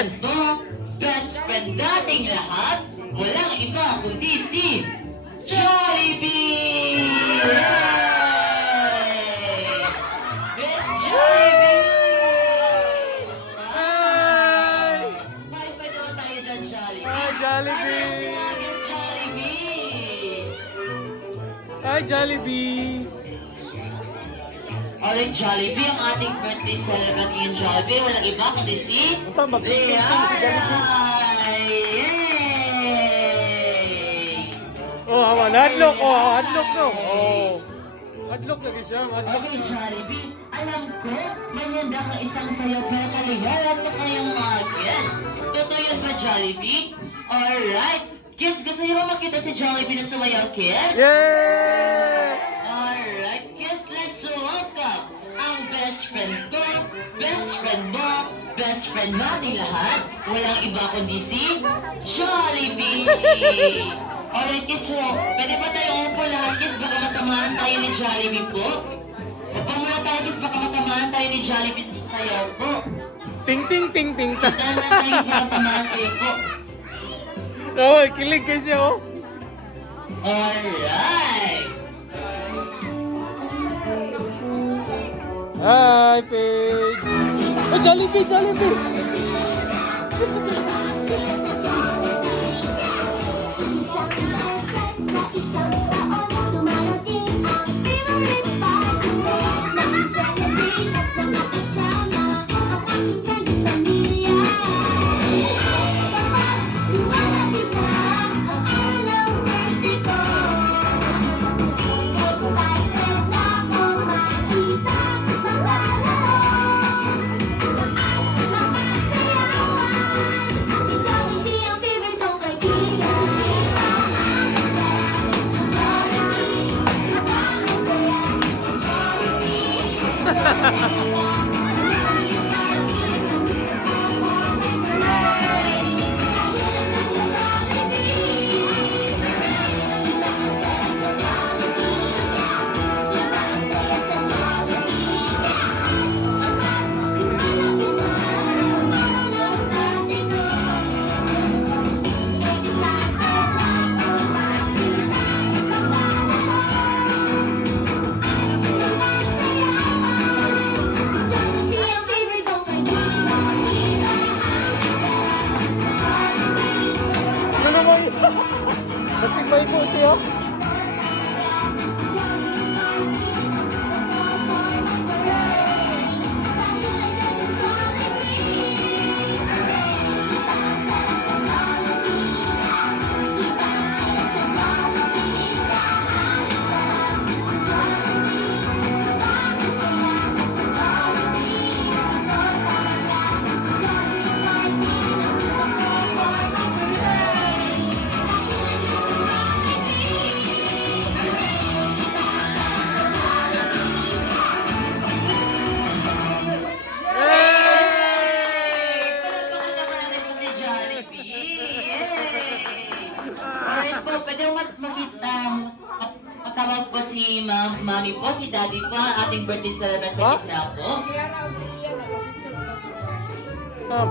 Yan. friend mo, best friend nating lahat, walang iba kundi si Jollibee! Yay! Miss Jollibee! Hi! High-five naman tayo dyan, Jollibee. Hi, Jollibee! Miss Jollibee! Hi, Jollibee! Alright, Jollibee, ang ating birthday celebrant ngayon, Jollibee. Walang iba kundi si Ito, mag-birthday si Jollibee. Yay! Oh, hadlock. Oh, hadlock no. Oh. Hadlock lagi siya. Hadlock. Okay, Jollibee, alam ko, manyanda kang isang sayo pero kaliwala sa kanyang mga guests. Totoo yun ba, Jollibee? Alright, kids, gusto niyo ba makita si Jollibee na sumayaw, kids? Yay! Alright, kids, let's welcome ang best friend ko, best friend mo, best friend nating lahat. Walang iba kundi si Jollibee! Alright, kids, so, pwede ba tayong upo lahat, kids? Baka matamaan tayo ni Jollibee po. Upo muna tayo, kids, baka matamaan tayo ni Jollibee sa sayaw po. Ting ting ting ting. Satan na tayo, kids, baka matamaan tayo po. Oh, kilig kasi oh. Alright! Hi, Paige. Oh, Jollibee, Jollibee. Kasing may po siya. Palagpakan naman natin po si Jollibee! Yay! Alright po, pwede mo makita, matawag po si mami po, si daddy po, ang ating birthday celebrant sa Ha? gitna po. Ah,